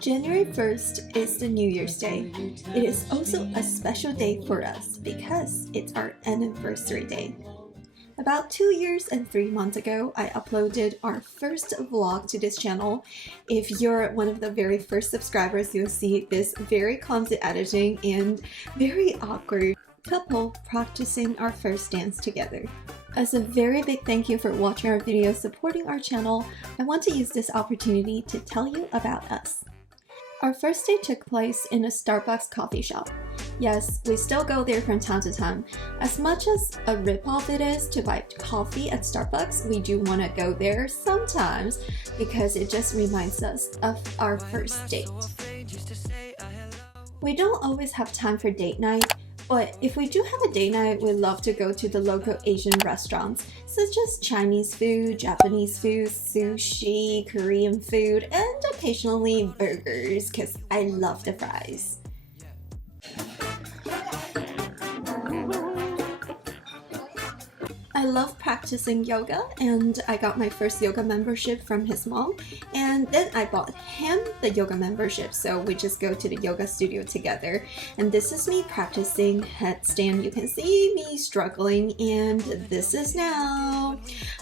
January 1st is the New Year's Day. It is also a special day for us because it's our anniversary day. About 2 years and 3 months ago, I uploaded our first vlog to this channel. If you're one of the very first subscribers, you'll see this very clumsy editing and very awkward couple practicing our first dance together. As a very big thank you for watching our videos supporting our channel, I want to use this opportunity to tell you about us. Our first date took place in a Starbucks coffee shop. Yes, we still go there from time to time. As much as a ripoff it is to buy coffee at Starbucks, we do want to go there sometimes because it just reminds us of our first date. We don't always have time for date night, but if we do have a date night, we love to go to the local Asian restaurants, such as Chinese food, Japanese food, sushi, Korean food, and occasionally burgers, because I love the fries. I love practicing yoga, and I got my first yoga membership from his mom, and then I bought him the yoga membership, so we just go to the yoga studio together. And this is me practicing headstand. You can see me struggling, and this is now.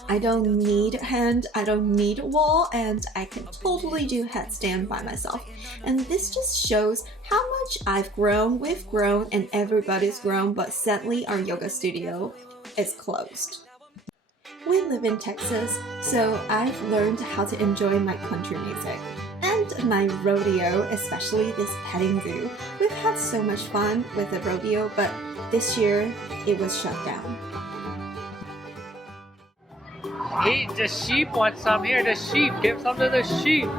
I don't need hand, I don't need wall, and I can totally do headstand by myself. And this just shows how much I've grown, we've grown, and everybody's grown, but sadly our yoga studio is closed. We live in Texas, so I've learned how to enjoy my country music and my rodeo, especially this petting zoo. We've had so much fun with the rodeo, but this year it was shut down. Hey, the sheep wants some here. The sheep, give some to the sheep.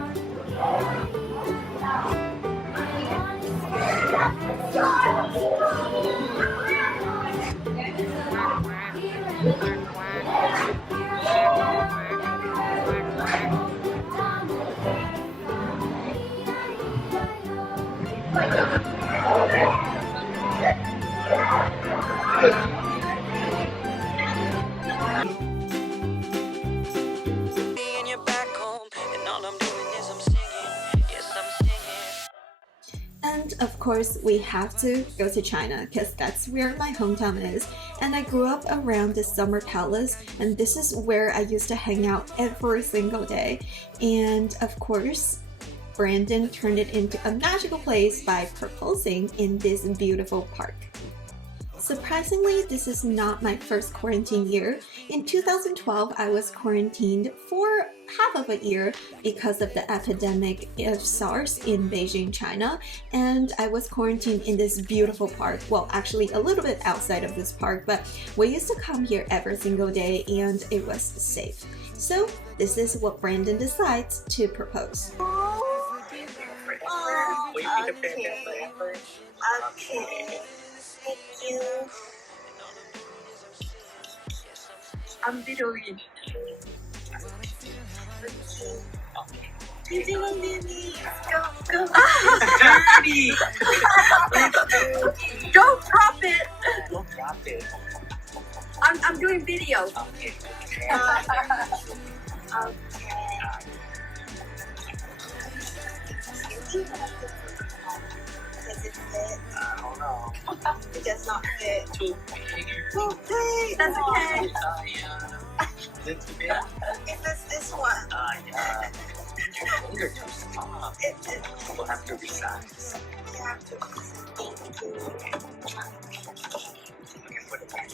And of course, we have to go to China because that's where my hometown is. And I grew up around the Summer Palace, and this is where I used to hang out every single day. And of course, Brandon turned it into a magical place by proposing in this beautiful park. Surprisingly, this is not my first quarantine year. In 2012, I was quarantined for half of a year because of the epidemic of SARS in Beijing, China, and I was quarantined in this beautiful park. Well, actually a little bit outside of this park, but we used to come here every single day and it was safe. So this is what Brandon decides to propose. Okay. Thank you. I'm videoing. Okay. Dirty. Go. Dirty. Don't drop it. Don't drop it. I'm doing video. Okay. Does it fit? I don't know. It does not fit. Too big. Okay, that's okay. Little bit. If it's this one, Yeah. Your finger too small. We'll have to resize. you have to. Thank you. Okay, put it back.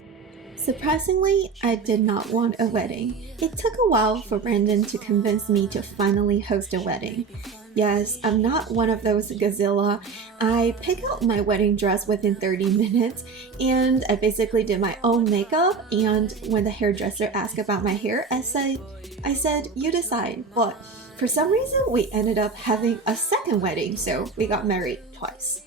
Surprisingly, I did not want a wedding. It took a while for Brandon to convince me to finally host a wedding. Yes, I'm not one of those gazilla. I picked out my wedding dress within 30 minutes and I basically did my own makeup, and when the hairdresser asked about my hair, I said, you decide. But for some reason, we ended up having a second wedding, so we got married twice.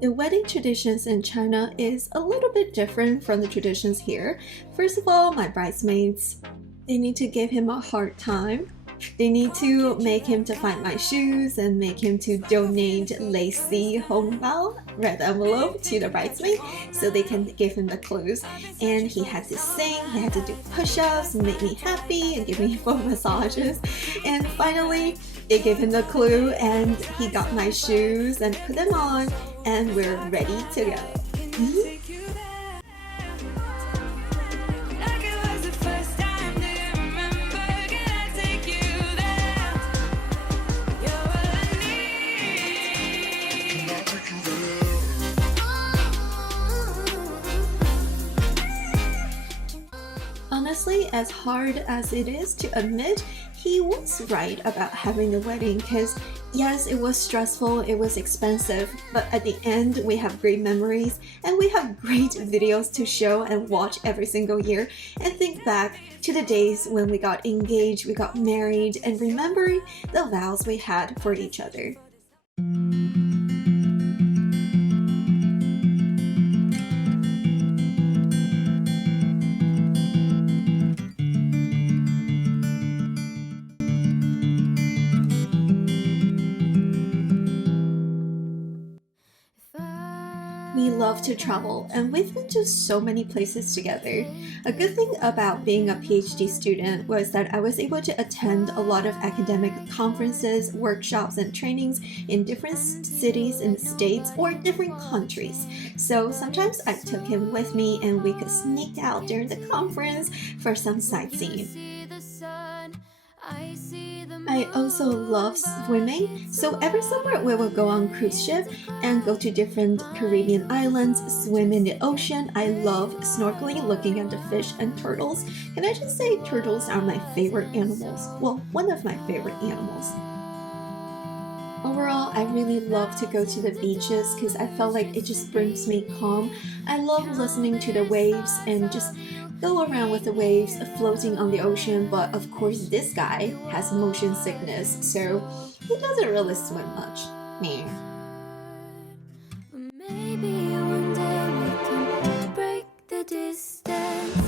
The wedding traditions in China is a little bit different from the traditions here. First of all, my bridesmaids, they need to give him a hard time. They need to make him to find my shoes and make him to donate lacy hongbao, red envelope, to the bridesmaid so they can give him the clues. And he had to sing, he had to do push-ups, make me happy, and give me foot massages. And finally, they gave him the clue and he got my shoes and put them on, and we're ready to go. Honestly, as hard as it is to admit, he was right about having the wedding because yes, it was stressful, it was expensive, but at the end we have great memories and we have great videos to show and watch every single year and think back to the days when we got engaged, we got married, and remembering the vows we had for each other. We love to travel and we've been to so many places together. A good thing about being a PhD student was that I was able to attend a lot of academic conferences, workshops, and trainings in different cities and states or different countries. So sometimes I took him with me and we could sneak out during the conference for some sightseeing. I also love swimming, so every summer we will go on cruise ship and go to different Caribbean islands, swim in the ocean. I love snorkeling, looking at the fish and turtles. Can I just say turtles are my favorite animals? Well, one of my favorite animals. Overall, I really love to go to the beaches because I felt like it just brings me calm. I love listening to the waves and just go around with the waves floating on the ocean, but of course this guy has motion sickness, so he doesn't really swim much. Meh. Maybe one day we can break the distance.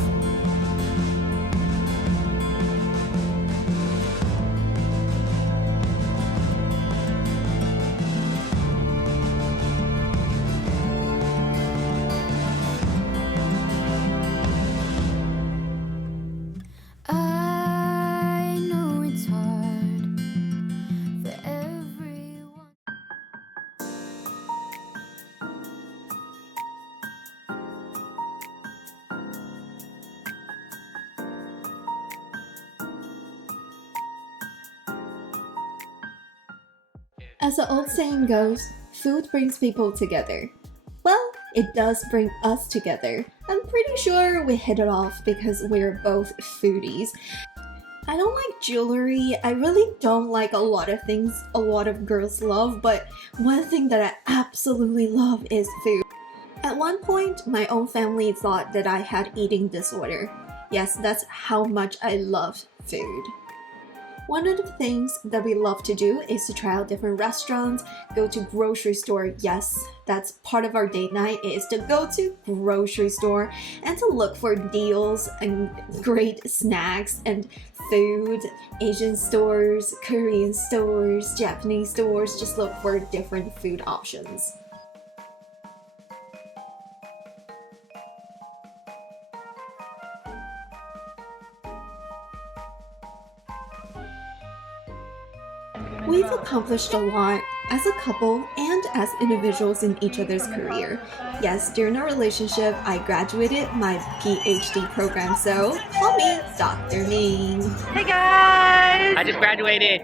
I know it's hard for everyone. As the old saying goes, food brings people together. Well, it does bring us together. I'm pretty sure we hit it off because we're both foodies. I don't like jewelry. I really don't like a lot of things a lot of girls love, but one thing that I absolutely love is food. At one point, my own family thought that I had eating disorder. Yes, that's how much I love food. One of the things that we love to do is to try out different restaurants, go to grocery store. Yes, that's part of our date night, is to go to grocery store and to look for deals and great snacks and food. Asian stores, Korean stores, Japanese stores, just look for different food options. We've accomplished a lot as a couple and as individuals in each other's career. Yes, during our relationship, I graduated my Ph.D. program, so call me Dr. Ming. Hey guys! is. I just graduated.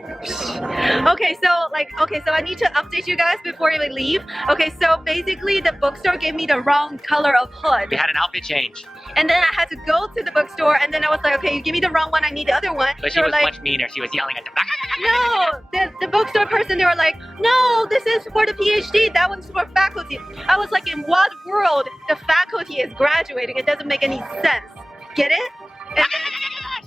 Okay, so I need to update you guys before we leave. Okay, so basically the bookstore gave me the wrong color of hood. We had an outfit change. And then I had to go to the bookstore, and then I was like, okay, you give me the wrong one, I need the other one. But she They were was like, much meaner. She was yelling at them. no, the bookstore person, they were like, no, this is for the PhD, that one's for faculty. I was like, in what world the faculty is graduating? It doesn't make any sense. Get it?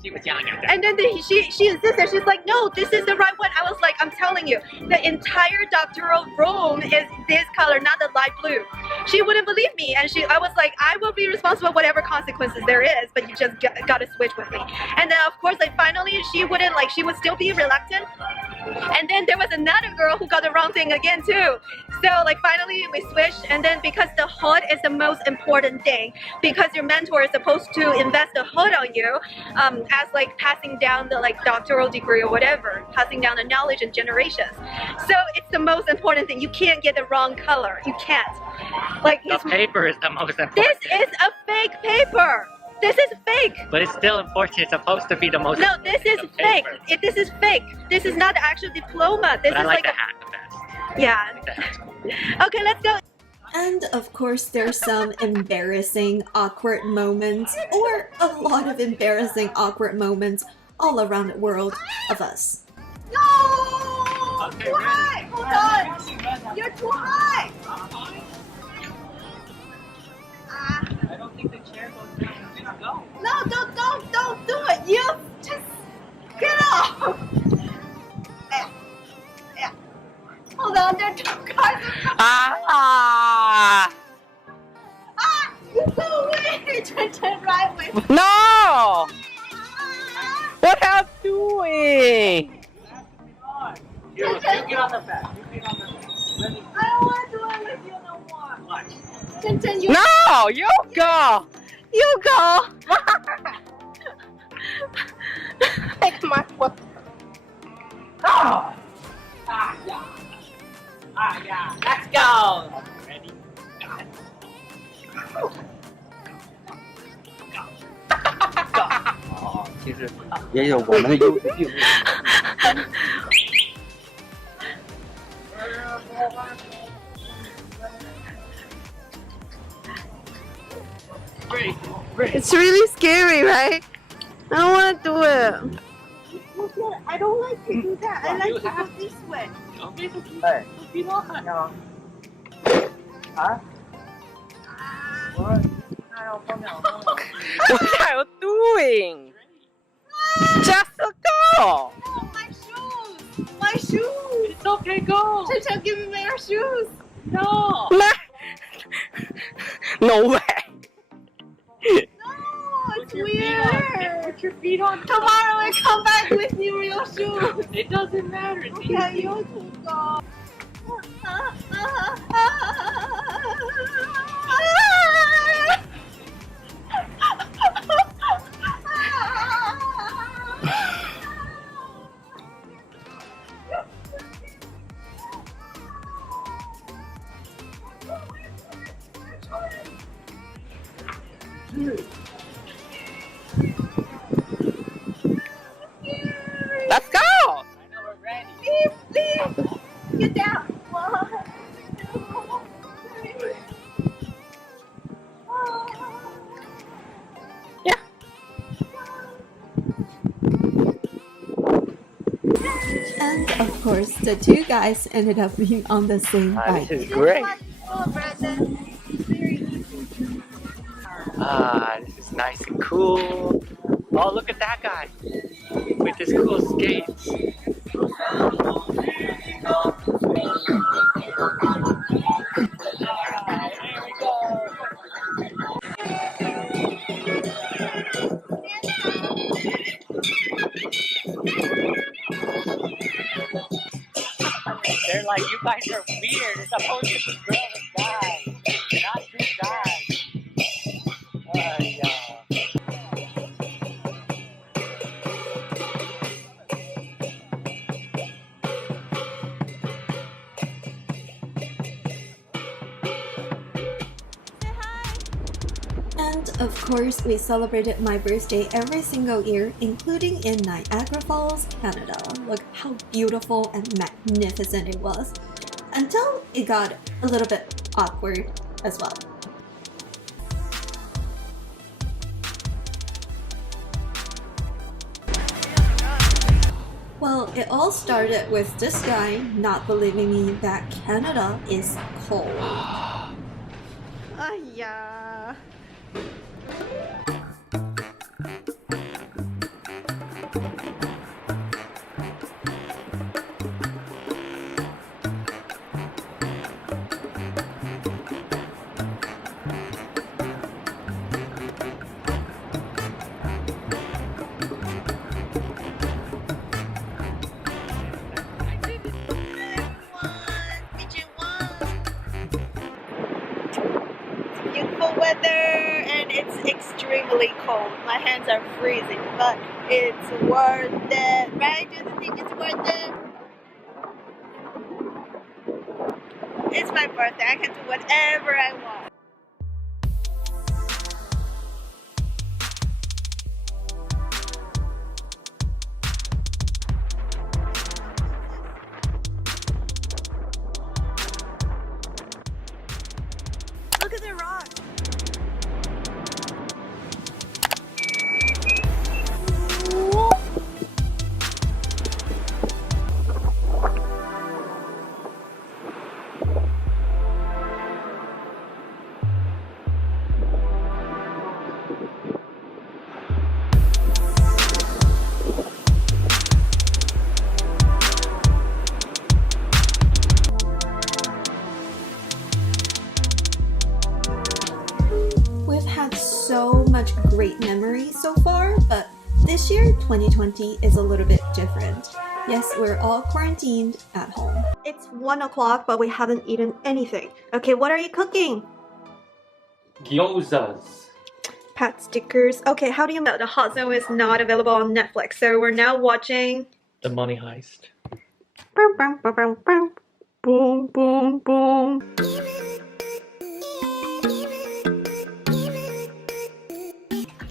She was yelling at them. And then she insisted, she's like, no, this is the right one. I was like, I'm telling you, the entire doctoral room is this color, not the light blue. She wouldn't believe me, and I was like, I will be responsible for whatever consequences there is, but you just gotta switch with me. And then of course, like finally, she wouldn't, like, she would still be reluctant. And then there was another girl who got the wrong thing again too. So like finally we switched, and then because the hood is the most important thing, because your mentor is supposed to invest the hood on you, as like passing down the like doctoral degree or whatever, passing down the knowledge in generations. So it's the most important thing. You can't get the wrong color. You can't. Like The paper is the most important. this is a fake paper. This is fake. But it's still important. It's supposed to be the most No, important this thing, is the fake. paper. This is fake. This is not the actual diploma. This But I is like like the a, hat the best. yeah. I think the hat's cool. Okay, let's go. And of course, there's some embarrassing, awkward moments, or a lot of embarrassing, awkward moments all around the world of us. No! Okay, Too ready. high! Hold on! You're too high! I don't think the chair goes down. Just go. No, don't do it! You just get off! Yeah. Hold on, there are two cars. Ah! Ah! You go away! Turn right way. No! What are you doing? You get on the back. I don't want to do it with you no more. Chen, you. No! You go! You go! Take my foot. Oh! Ah, yeah. Ah, yeah. Let's go! Ready? Go. 哦，其实也有我们的优势。It's really scary, right? I don't want to do it. I don't like to do that. I like to go this way. 哎，比我看呀。啊？我还要放两分。What are you doing? Just go. Oh, my shoes! My shoes! It's okay, go. Chen, give me your shoes. No. No way. No, it's weird. Put your feet on. Tomorrow I come back with new real shoes. It doesn't matter. It's Okay, easy. you two go. Let's go. I know we're ready. Leave. Get down. 1, 2, 3. Yeah. And of course, the two guys ended up being on the same bike. This is great. Oh, Brandon. This is nice and cool. Oh, look at that guy with his cool skates. They're like, you guys are weird. It's supposed to be girl and guy, not two guys. Yeah. And Of course, we celebrated my birthday every single year, including in Niagara Falls, Canada. Look how beautiful and magnificent it was. Until it got a little bit awkward as well. Well, it all started with this guy not believing me that Canada is cold. Yeah. Beautiful weather and it's extremely cold. My hands are freezing, but it's worth it, right? Do you think it's worth it? It's my birthday. I can do whatever I want. Look at the rock. We've had so much great memories so far, but this year, 2020, is a little bit different. Yes, we're all quarantined at home. It's 1 o'clock, but we haven't eaten anything. Okay, what are you cooking? Gyozas. Pat stickers. Okay, how do you know the Hot Zone is not available on Netflix? So we're now watching. The Money Heist. Boom, boom, boom, boom, boom, boom, boom, boom.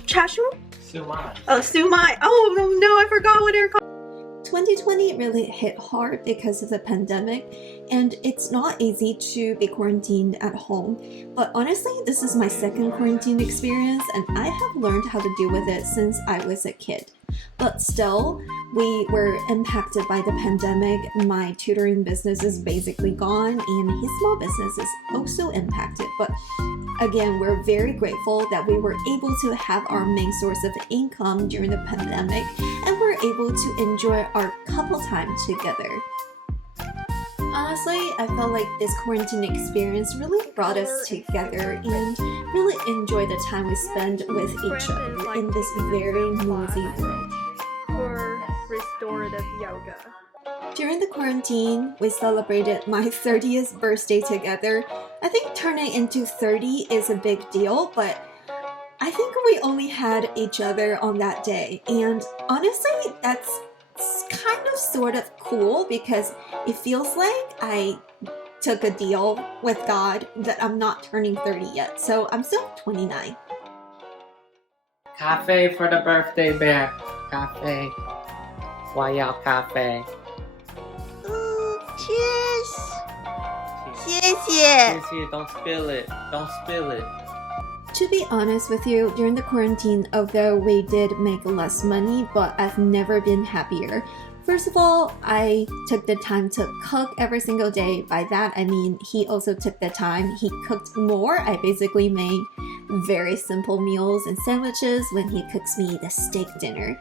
Chashu? Sumai. Oh, Sumai. Oh no, I forgot what they're called. 2020 really hit hard because of the pandemic, and it's not easy to be quarantined at home. But honestly, this is my second quarantine experience, and I have learned how to deal with it since I was a kid. But still, we were impacted by the pandemic. My tutoring business is basically gone, and his small business is also impacted. But again, we're very grateful that we were able to have our main source of income during the pandemic, and we're able to enjoy our couple time together. Honestly, I felt like this quarantine experience really brought us together and really enjoyed the time we spent with each other in this very noisy world. For restorative yoga. During the quarantine, we celebrated my 30th birthday together. I think turning into 30 is a big deal, but I think we only had each other on that day. And honestly, that's kind of sort of cool because it feels like I took a deal with God that I'm not turning 30 yet. So I'm still 29. Cafe for the birthday bear. Cafe. Wayao cafe. Cheers! Don't spill it. Don't spill it. To be honest with you, during the quarantine, although we did make less money, but I've never been happier. First of all, I took the time to cook every single day. By that, I mean he also took the time. He cooked more. I basically made very simple meals and sandwiches when he cooks me the steak dinner.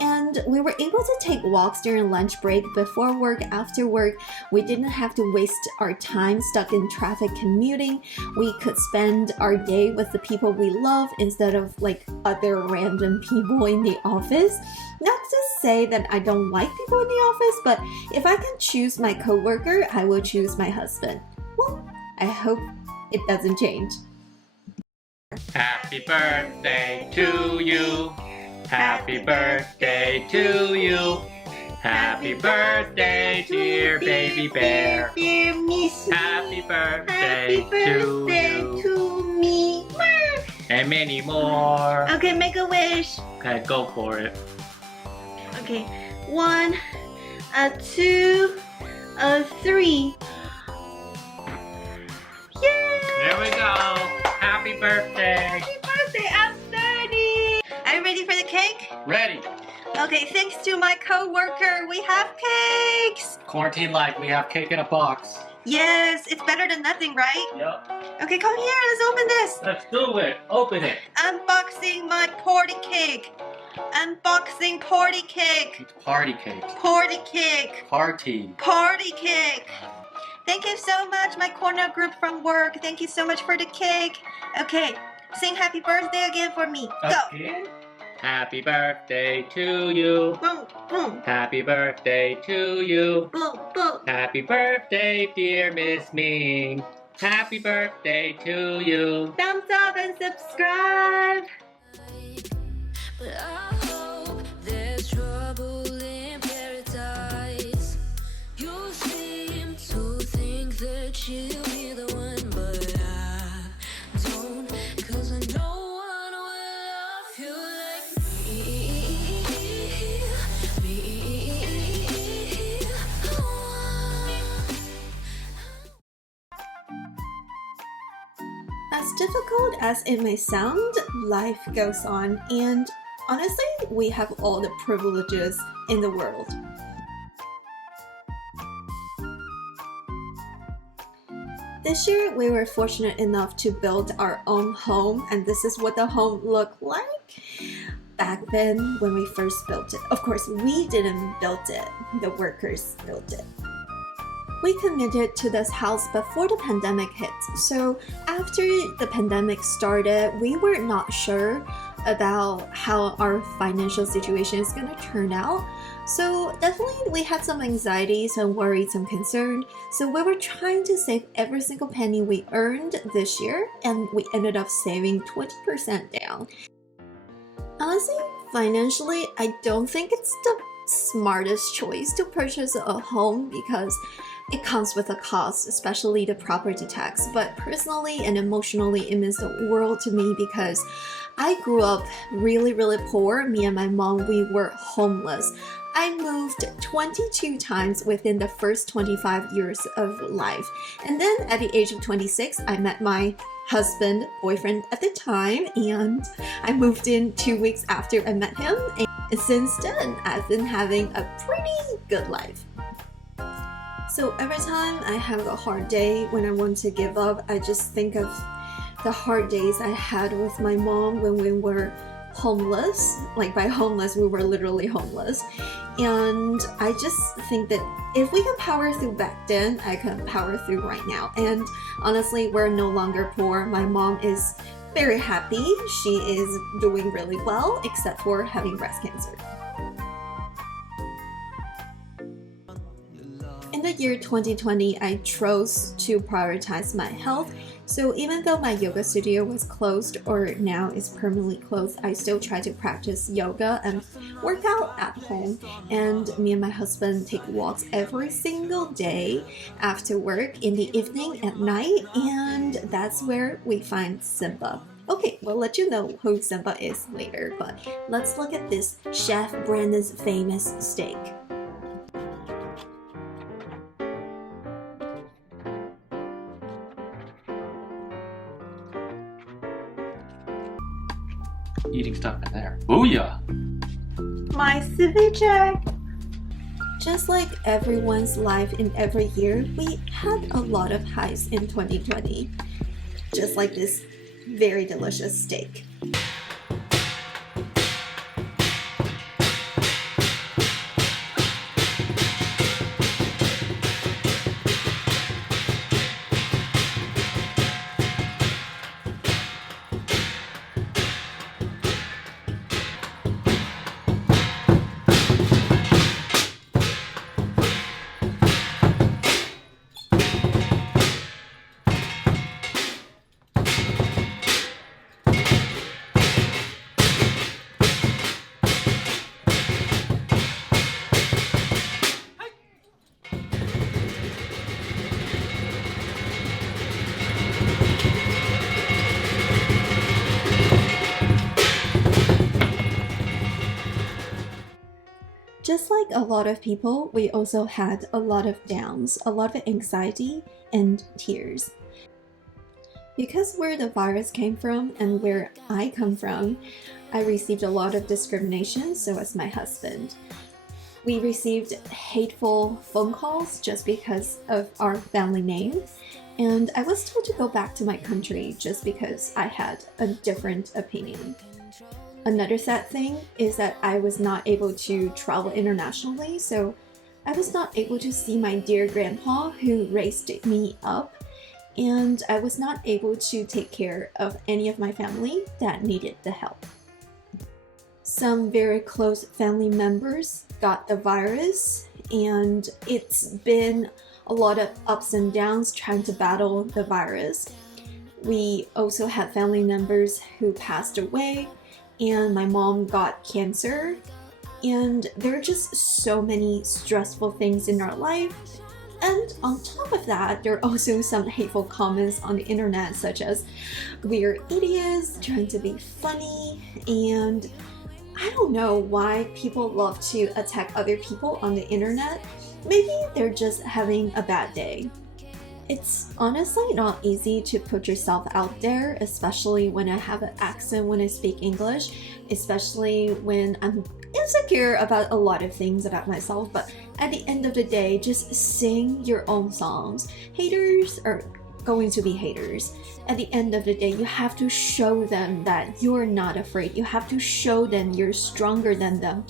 And we were able to take walks during lunch break, before work, after work. We didn't have to waste our time stuck in traffic commuting. We could spend our day with the people we love instead of like other random people in the office. Not to say that I don't like people in the office, but if I can choose my coworker, I will choose my husband. Well, I hope it doesn't change. Happy birthday to you. Happy birthday to you. Happy birthday, dear baby bear. Dear Miss. Happy birthday Happy birthday to you. to me. And many more. Okay, make a wish. Okay, go for it. Okay, 1, 2, 3. Yay! There we go. Happy birthday. Happy birthday, I'm 30. Are you ready for the cake? Ready. Okay, thanks to my co-worker, we have cakes. Quarantine life, we have cake in a box. Yes, it's better than nothing, right? Yep. Okay, come here, let's open this. Let's do it. Open it. Unboxing my party cake. Unboxing party cake. It's party cake. Party cake. Party. Party cake. Thank you so much, my corner group from work. Thank you so much for the cake. Okay, sing happy birthday again for me. Go. Again? Happy birthday to you. Boom, boom, Happy birthday to you. boom, boom. Happy birthday, dear Miss Ming. Happy birthday to you. Thumbs up and subscribe. But I hope there's trouble in paradise. You seem to think that you'll be the one, but I don't. 'Cause I know one will love you like me. As difficult as it may sound, life goes on, and honestly, we have all the privileges in the world. This year, we were fortunate enough to build our own home, and this is what the home looked like back then when we first built it. Of course, we didn't build it, the workers built it. We committed to this house before the pandemic hit, so after the pandemic started, we were not sure about how our financial situation is going to turn out. So definitely we had some anxiety, some worry, some concern. So we were trying to save every single penny we earned this year, and we ended up saving 20% down. Honestly, financially, I don't think it's the smartest choice to purchase a home because it comes with a cost, especially the property tax. But personally and emotionally, it means the world to me because I grew up really, really poor. Me and my mom, we were homeless. I moved 22 times within the first 25 years of life. And then at the age of 26, I met my husband, boyfriend at the time, and I moved in 2 weeks after I met him. And since then, I've been having a pretty good life. So every time I have a hard day, when I want to give up, I just think of the hard days I had with my mom when we were homeless. Like by homeless, we were literally homeless. And I just think that if we can power through back then, I can power through right now. And honestly, we're no longer poor. My mom is very happy. She is doing really well, except for having breast cancer. In the year 2020, I chose to prioritize my health. So even though my yoga studio was closed or now is permanently closed, I still try to practice yoga and work out at home. And me and my husband take walks every single day after work, in the evening, at night, and that's where we find Simba. Okay, we'll let you know who Simba is later, but let's look at this Chef Brandon's famous steak. Eating stuff in there. Booyah! My ceviche. Just like everyone's life in every year, we had a lot of highs in 2020. Just like this very delicious steak. Just like a lot of people, we also had a lot of downs, a lot of anxiety and tears. Because where the virus came from and where I come from, I received a lot of discrimination, so as my husband. We received hateful phone calls just because of our family name, and I was told to go back to my country just because I had a different opinion. Another sad thing is that I was not able to travel internationally, so I was not able to see my dear grandpa who raised me up, and I was not able to take care of any of my family that needed the help. Some very close family members got the virus, and it's been a lot of ups and downs trying to battle the virus. We also had family members who passed away, and my mom got cancer, and there are just so many stressful things in our life. And on top of that, there are also some hateful comments on the internet, such as we're idiots trying to be funny, and I don't know why people love to attack other people on the internet. Maybe they're just having a bad day. It's honestly not easy to put yourself out there, especially when I have an accent when I speak English, especially when I'm insecure about a lot of things about myself. But at the end of the day, just sing your own songs. Haters are going to be haters. At the end of the day, you have to show them that you're not afraid. You have to show them you're stronger than them.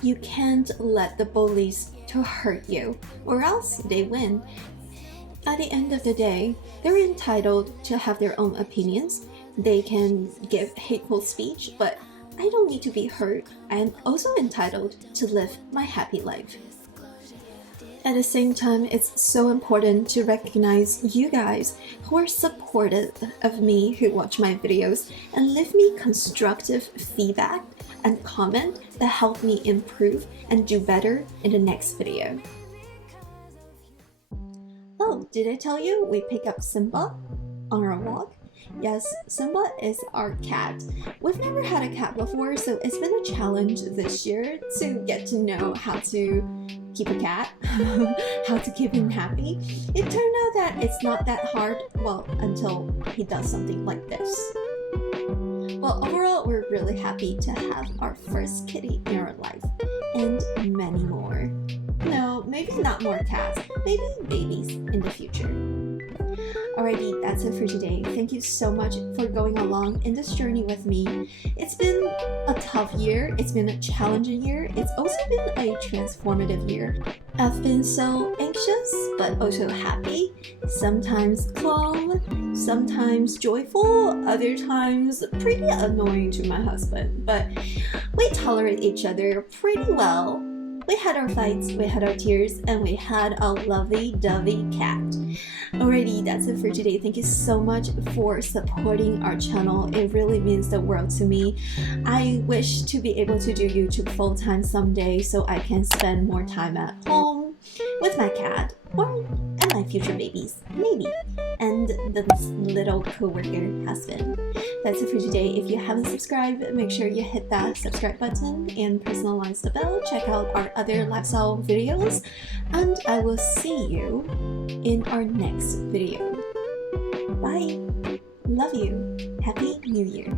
You can't let the bullies to hurt you, or else they win. At the end of the day, they're entitled to have their own opinions. They can give hateful speech, but I don't need to be hurt. I am also entitled to live my happy life. At the same time, it's so important to recognize you guys who are supportive of me, who watch my videos and leave me constructive feedback and comment that help me improve and do better in the next video. Oh, did I tell you we pick up Simba on our walk? Yes, Simba is our cat. We've never had a cat before, so it's been a challenge this year to get to know how to keep a cat, how to keep him happy. It turned out that it's not that hard, well, until he does something like this. Well, overall, we're really happy to have our first kitty in our life, and many more. No, maybe not more cats, maybe babies in the future. Alrighty, that's it for today. Thank you so much for going along in this journey with me. It's been a tough year, it's been a challenging year, it's also been a transformative year. I've been so anxious, but also happy, sometimes calm, sometimes joyful, other times pretty annoying to my husband, but we tolerate each other pretty well. We had our fights, we had our tears, and we had a lovey-dovey cat. Alrighty, that's it for today. Thank you so much for supporting our channel. It really means the world to me. I wish to be able to do YouTube full-time someday so I can spend more time at home with my cat and my future babies, maybe, and the little co-worker husband. That's it for today. If you haven't subscribed, make sure you hit that subscribe button and personalize the bell. Check out our other lifestyle videos, and I will see you in our next video. Bye. Love you. Happy New Year.